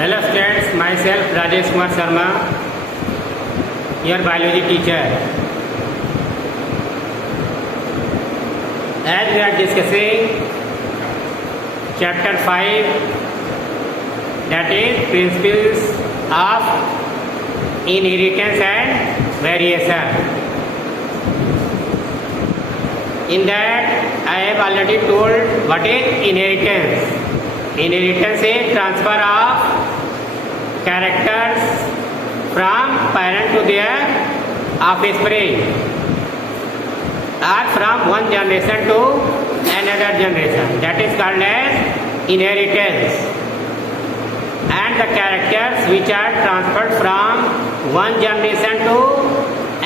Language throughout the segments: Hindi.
Hello students, myself Rajesh Kumar Sharma, your biology teacher. As we are discussing chapter 5, that is principles of inheritance and variation. In that I have already told what is inheritance. Inheritance is transfer of characters from parent to their offspring or from one generation to another generation. That is called as inheritance. And the characters which are transferred from one generation to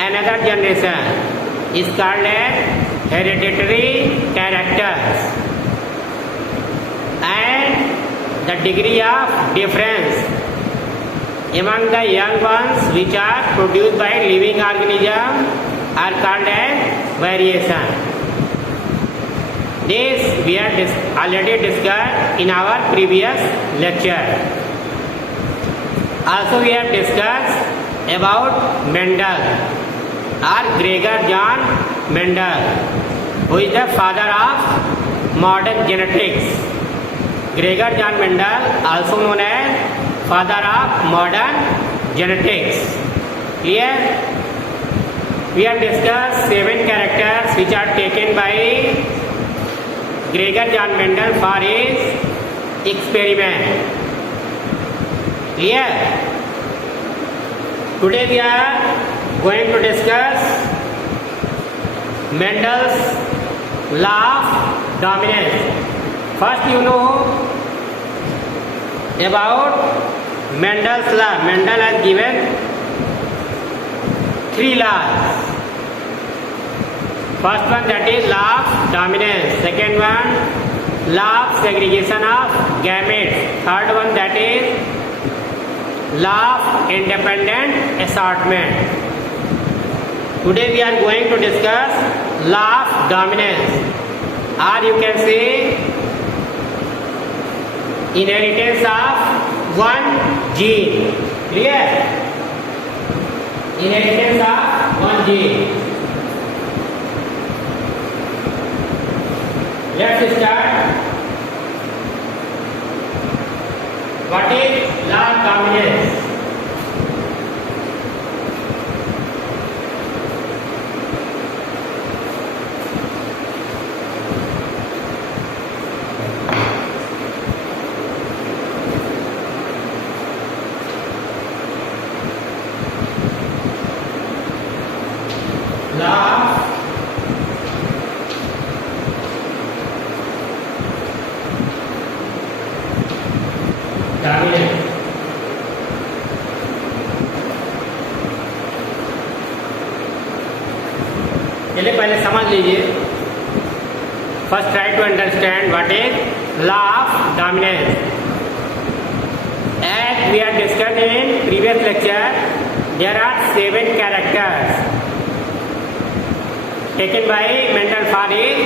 another generation is called as hereditary characters. And the degree of difference among the young ones which are produced by living organism are called as variation. This we have already discussed in our previous lecture. Also we have discussed about Mendel or Gregor John Mendel, who is the father of modern genetics. Gregor John Mendel, also known as father of modern genetics. Clear? We have discussed 7 characters which are taken by Gregor John Mendel for his experiment. Clear? Today we are going to discuss Mendel's law of dominance. First you know about Mendel's law. Mendel has given 3 laws. First one, that is law of dominance. Second one, law of segregation of gametes. Third one, that is law of independent assortment. Today we are going to discuss law of dominance, or you can say inheritance of one gene. Clear? Inheritance of one gene. Let's start. What is law of dominance? चलिए पहले समझ लीजिए. First try to understand what is law of dominance. As we are discussed in previous lecture, there are 7 characters taken by Mendel for his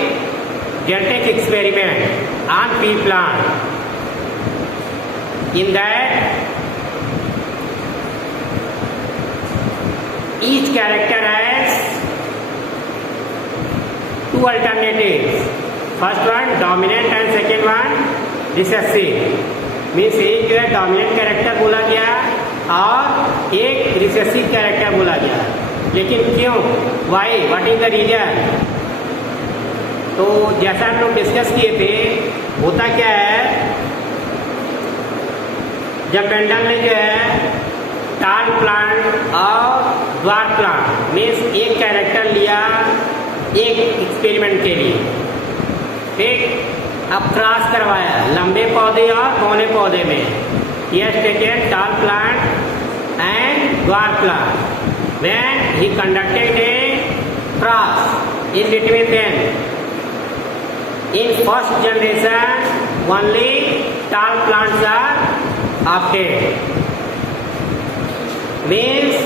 genetic experiment on pea plant. In that, each character has 2 alternatives. First one dominant and second one recessive. Means एक जो है डोमिनेंट कैरेक्टर बोला गया और एक रिसेसिव कैरेक्टर बोला गया. लेकिन क्यों, why, what is the reason? तो जैसा हम लोग डिस्कस किए थे, होता क्या है, जब मेंडल ने जो है टाल प्लांट और द्वार प्लांट मीन्स एक कैरेक्टर लिया एक एक्सपेरिमेंट के लिए, ठीक, अब क्रॉस करवाया लंबे पौधे और पौने पौधे में. यस टेकन टाल प्लांट एंड द्वार plant. When he conducted a cross in between them, in first generation only tall plants are obtained. Means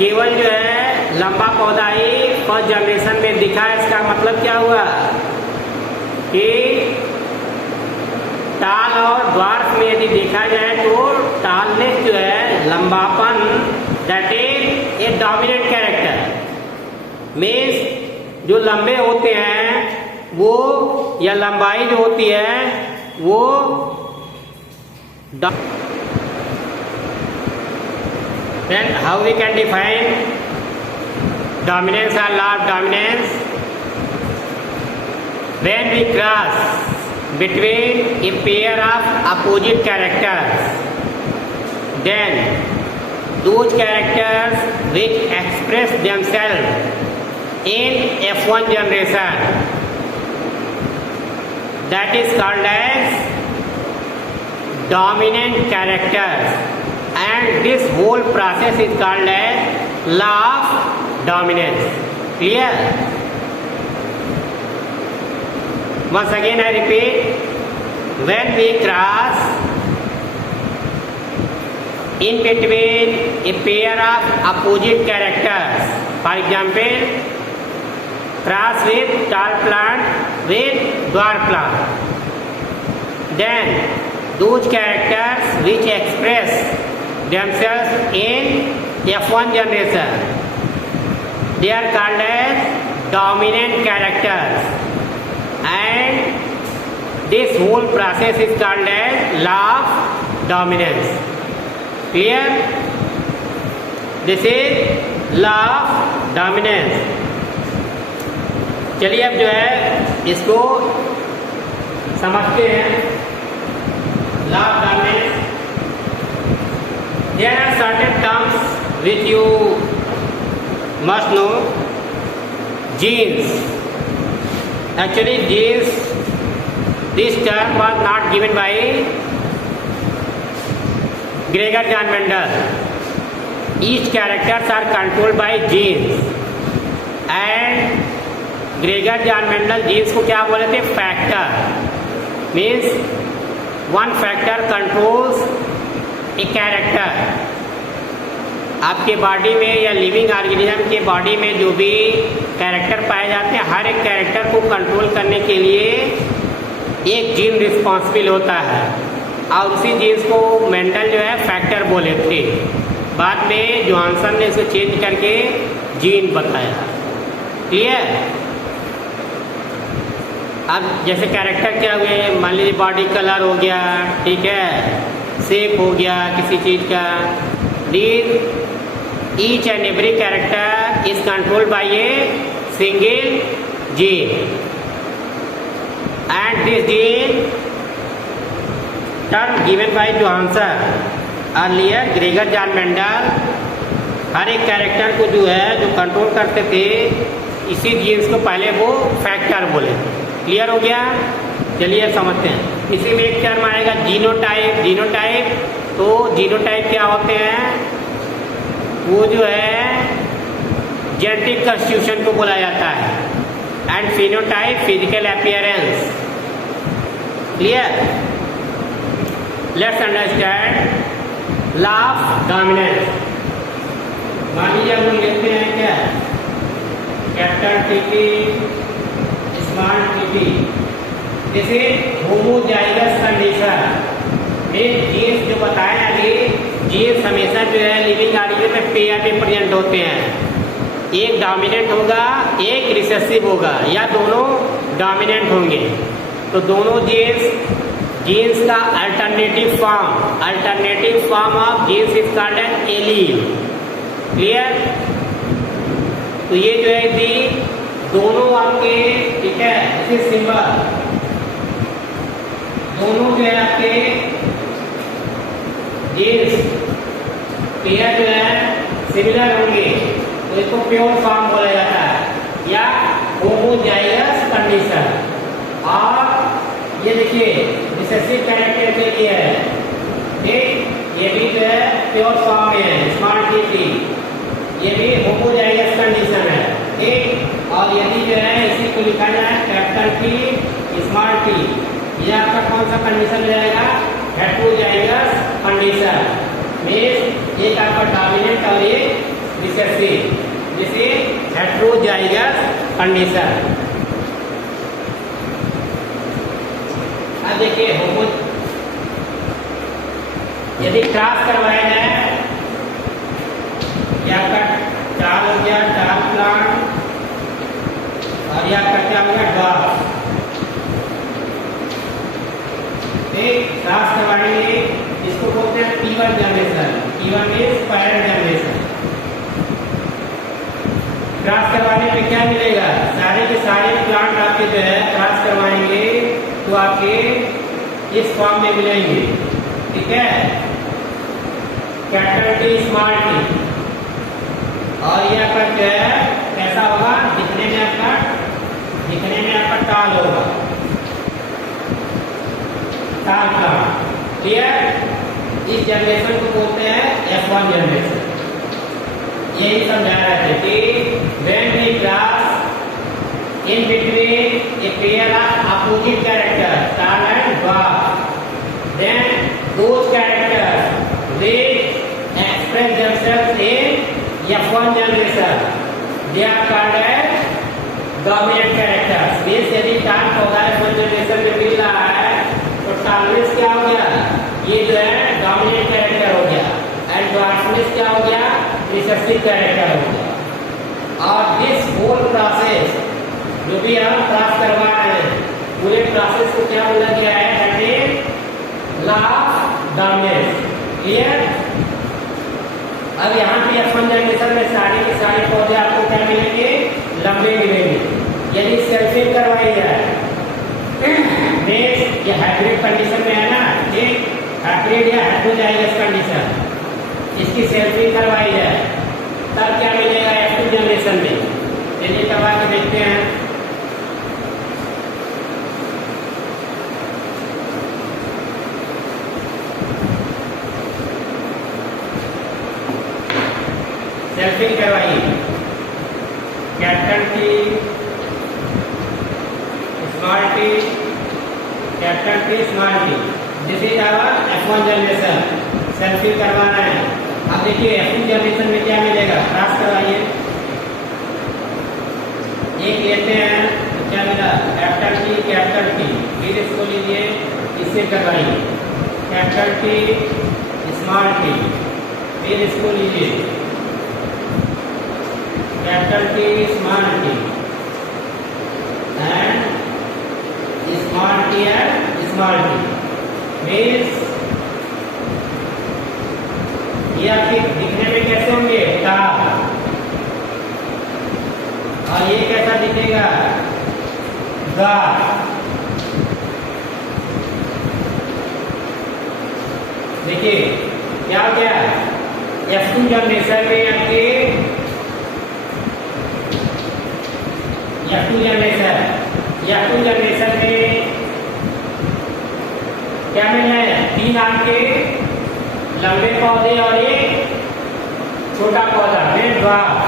केवल जो है लंबा पौधा ही फर्स्ट जनरेशन में दिखा. इसका मतलब क्या हुआ कि टाल और ड्वार्फ में यदि देखा जाए तो टालनेस जो है, लंबापन, that is a dominant character. Means जो लंबे होते हैं वो, या लंबाई जो होती है वो then how we can define dominance or law of dominance? When we cross between a pair of opposite characters, then those characters which express themselves in F1 generation, that is called as dominant characters, and this whole process is called as law of dominance. Clear? Once again I repeat, when we cross in between a pair of opposite characters, for example, cross with tall plant with dwarf plant, then those characters which express themselves in F1 generation, they are called as dominant characters, and this whole process is called as law of dominance. Clear? This is law of dominance. चलिए अब जो है इसको समझते हैं। law of dominance. There are certain terms which you must know. Genes. Actually, genes, this term was not given by Gregor John Mendel. Each characters are controlled by genes, and Gregor John Mendel genes को क्या बोले थे? Factor. Means one factor controls a character. आपके बॉडी में या लिविंग ऑर्गेनिज्म के बॉडी में जो भी कैरेक्टर पाए जाते हैं, हर एक कैरेक्टर को कंट्रोल करने के लिए एक जीन रिस्पॉन्सिबल होता है, और उसी जीन्स को मेंडल जो है फैक्टर बोले थे। बाद में जोहानसन ने इसे चेंज करके जीन बताया। क्लियर? अब जैसे कैरेक्टर क्या हुए, मान लीजिए बॉडी कलर हो गया, ठीक है, शेप हो गया किसी चीज़ का, these each and every character is controlled by a single gene, and this gene term given by Johannsen, earlier Gregor Johann Mendel, हर एक कैरेक्टर को जो है जो कंट्रोल करते थे, इसी जीन्स को पहले वो फैक्टर बोले। क्लियर हो गया? चलिए समझते हैं। इसी में एक टर्म आएगा जीनोटाइप। जीनोटाइप, तो जीनोटाइप क्या होते हैं? वो जो है जेनेटिक कॉन्स्टिट्यूशन को बोला जाता है, and phenotype physical appearance. Clear? Let's understand law of dominance. मान लीजिए हम लोग लिखते हैं क्या, कैपिटल टीपी स्मॉल टीपी, जैसे होमोजाइगस कंडीशन में जीन्स जो बताया अभी, जीन्स हमेशा जो है लिविंग ऑर्गेनिज्म में पेयर में प्रेजेंट होते हैं। एक डोमिनेंट होगा, एक रिसेसिव होगा, या दोनों डोमिनेंट होंगे। तो दोनों जीन्स का alternative form of genes is called an allele. Clear? तो ये जो है दी दोनों आपके, ठीक है, इस सिंबल दोनों जो है आपके जीन्स पेयर जो है सिमिलर होंगे, तो इसको प्योर फॉर्म बोला जाता है, या होमोजाइगस कंडीशन। और ये देखिए रिसेसिव कैरेक्टर के लिए है, ठीक, ये भी जो है प्योर फॉर्म में है, स्मॉल टी, ये भी होमोजाइगस कंडीशन है, ठीक। और यदि जो है इसी को लिखा जाए कैपिटल टी स्मॉल टी, ये आपका कौन सा कंडीशन रहेगा? Heterozygous condition. मीन्स एक आपका डोमिनेंट और एक रिसेसिव, जिसे हेटेरोजाइगस कंडीशन। अब देखिए यदि क्रॉस करवाया जाए, यह आपका टाल हो गया, टाल प्लांट, और यह आपका क्या हो गया, ड्वार्फ। एक क्रॉस करवाएंगे, इसको बोलते हैं P1 generation. P1 is parent generation. Cross करवाने पे क्या मिलेगा, सारे के सारे प्लांट आपके जो है क्रॉस करवाएंगे तो आपके इस फॉर्म में मिलेंगे, ठीक है, कैपिटल टी स्मॉल टी। और ये आपका जो है कैसा होगा, दिखने में आपका टाल होगा, टाल प्लांट। क्लियर। इस जनरेशन को बोलते हैं F1 जनरेशन। यही समझा रहे थे कि when we cross in between a pair of opposite characters, tall and dwarf, then those characters will express themselves in F1 generation. They are called as dominant characters. means यदि टाल पौधा F1 जनरेशन में मिल रहा है तो टालनेस क्या हो गया, ये जो है डोमिनेंट कैरेक्टर हो गया, एंड ड्वार्फनेस क्या हो गया, रिसेसिव कैरेक्टर हो गया। और दिस होल प्रोसेस जो भी हम क्रॉस करवा रहे हैं, पूरे प्रोसेस को क्या बोला गया है, that is law of dominance. Clear. अब यहाँ पे F1 जनरेशन में सारे के सारे पौधे आपको क्या मिलेंगे, लंबे मिलेंगे। यदि सेल्फिंग करवाई जाए, ये हाइब्रिड कंडीशन में है ना, ठीक, हाइब्रिड या हेटेरोजाइगस कंडीशन, इसकी सेल्फिंग करवाई जाए तब क्या मिलेगा F2 जनरेशन में। चलिए करवा के देखते हैं। सेल्फिंग करवाइए, capital T small T, capital T small T. This is our F1 generation. Selfing करवाना है। अब देखिए F2 जनरेशन में क्या मिलेगा, क्रॉस करवाइए। एक लेते हैं तो क्या मिला, कैपिटल टी, फिर इसको लीजिए, इससे करवाइए, कैपिटल टी स्मॉल टी, फिर इसको लीजिए, capital T small T, and small T and small T. Means ये आपके दिखने में कैसे होंगे, टाल, और ये कैसा दिखेगा, ड्वार्फ। देखिए क्या हो गया, F2 जनरेशन में आपके F2 जनरेशन में क्या मिला है, 3 आपके लंबे पौधे और एक छोटा पौधा, फिर ड्वार्फ।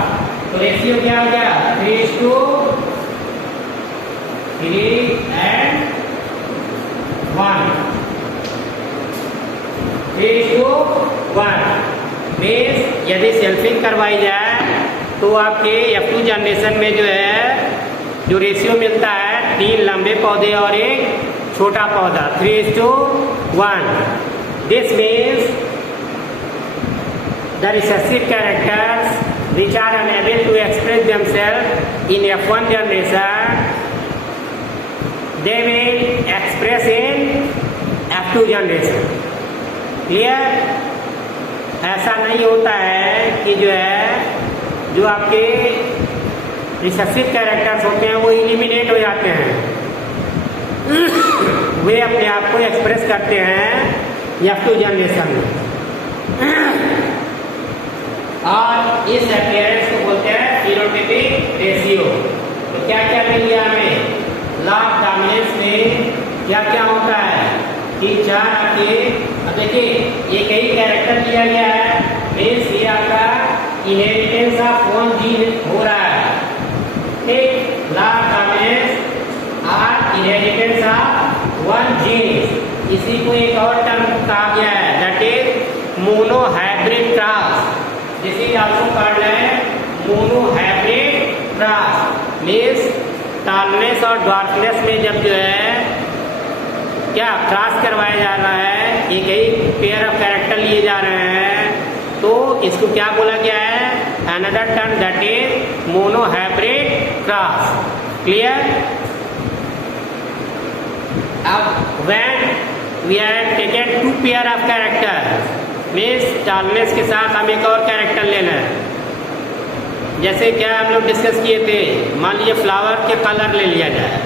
तो रेशियो क्या हो गया, 3:3 and 1, 3:1। मीन्स यदि सेल्फिंग करवाई जाए तो आपके F2 जनरेशन में जो है जो रेशियो मिलता है, 3 लंबे पौधे और एक छोटा पौधा, 3:1। This means the recessive characters which are unable to express themselves in F1 generation, they will express in F2 generation. Clear? ऐसा नहीं होता है कि जो है जो आपके रिसेसिव कैरेक्टर्स होते हैं वो इलिमिनेट हो जाते हैं, वे अपने आप को एक्सप्रेस करते हैं F2 जनरेशन में। और इस अपीयरेंस को बोलते हैं फिनोटाइपिक रेशियो। तो क्या क्या मिल गया हमें, लॉ ऑफ डोमिनेंस में क्या क्या होता है, 3 4 आपके। अब देखिए एक ही कैरेक्टर दिया गया है, मीन्स ये आपका इनहेरिटेंस ऑफ 1 जीन हो रहा है, ठीक। लॉ ऑफ डोमिनेंस और इनहेरिटेंस ऑफ 1 जीन, इसी को एक और टर्म कहा गया है, that is monohybrid cross. This is also called है मोनोहाइब्रिड क्रॉस। मीन्स टालनेस और ड्वार्फनेस में जब जो है क्या क्रॉस करवाया जा रहा है, एक ही पेयर ऑफ कैरेक्टर लिए जा रहे हैं, तो इसको क्या बोला गया है, another term that is monohybrid cross. Clear. अब when we have taken two pair of character means tallness के साथ हम एक और कैरेक्टर लेना है। जैसे क्या हम लोग डिस्कस किए थे, मान लीजिए फ्लावर के कलर ले लिया जाए,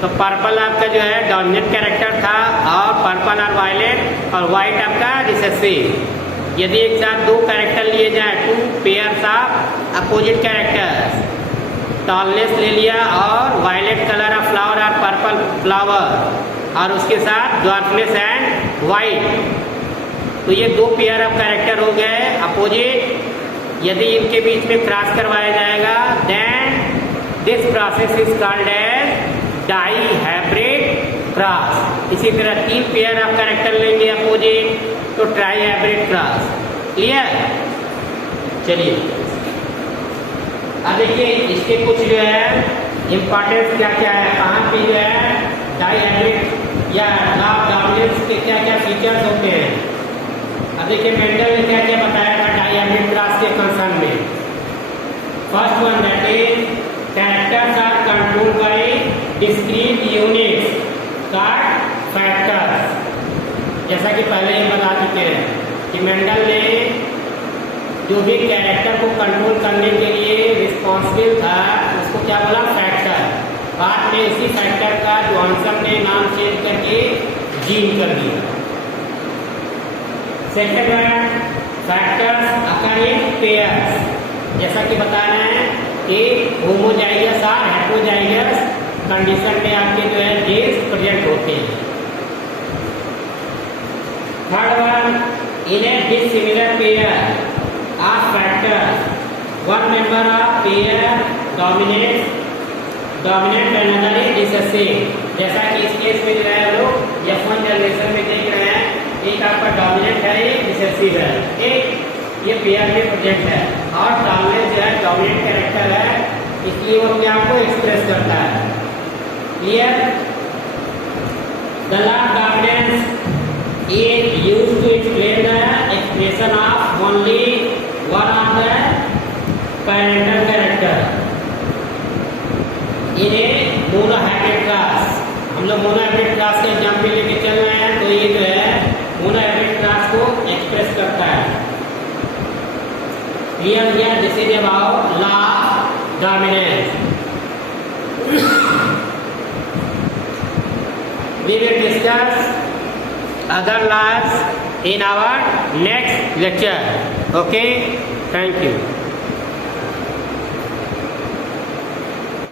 तो पर्पल आपका जो है डोमिनेंट कैरेक्टर था और पर्पल और वायलेट, और वाइट आपका रिसेसिव। यदि एक साथ दो कैरेक्टर लिए जाए, two pairs of opposite characters, tallness ले लिया और वायलेट कलर ऑफ फ्लावर और पर्पल फ्लावर, और उसके साथ डार्कनेस एंड वाइट, तो ये दो पेयर ऑफ कैरेक्टर हो गए अपोजिट। यदि इनके बीच में क्रॉस करवाया जाएगा, then this process is called as dihybrid cross. इसी तरह तीन पेयर ऑफ कैरेक्टर लेंगे अपोजिट, तो ट्राईहाइब्रिड क्रॉस। क्लियर। चलिए अब देखिए इसके कुछ जो है इम्पोर्टेंस क्या क्या है, कहाँ पे जो है डाईहाइब्रिड या डोमिनेंस के क्या क्या फीचर्स होते हैं। अब देखिए मेंडल ने क्या क्या बताया था डाईहाइब्रिड क्रॉस के कंसर्न में। First one that is characters are controlled by discrete units called factors. जैसा कि पहले ही बता चुके हैं कि मेंडल ने जो भी कैरेक्टर को कंट्रोल करने के लिए रिस्पॉन्सिबल था उसको क्या बोला, फैक्टर। बाद में इसी फैक्टर का जॉनसन ने नाम चेंज करके जीन कर दिया। सेकेंड वन, फैक्टर्स अकर इन पेयर्स। जैसा कि बता रहे हैं कि होमोजाइगस और हेटेरोजाइगस कंडीशन में आपके जो है जीन्स प्रेजेंट होते हैं। Third one, in A dissimilar pair of factors one member of pair dominate and another is recessive. जैसा कि इस केस में जो है लोग F1 जनरेशन में देख रहे हैं, एक आपका डोमिनेंट है, एक रिसेसिव है, एक ये पेयर में प्रेजेंट है, और डोमिनेंट जो है डोमिनेंट कैरेक्टर है, इसलिए वो अपने आप को एक्सप्रेस करता है। Clear. The law of dominance is used to explain the expression of only one of the parental character in a monohybrid class. हम लोग मोनोहाइब्रिड क्लास के एग्जाम्पल लेके चल रहे हैं, तो ये जो है मोनोहाइब्रिड क्लास को एक्सप्रेस करता है। क्लियर किया। This is about law of dominance. We will discuss other laws in our next lecture. Okay, thank you.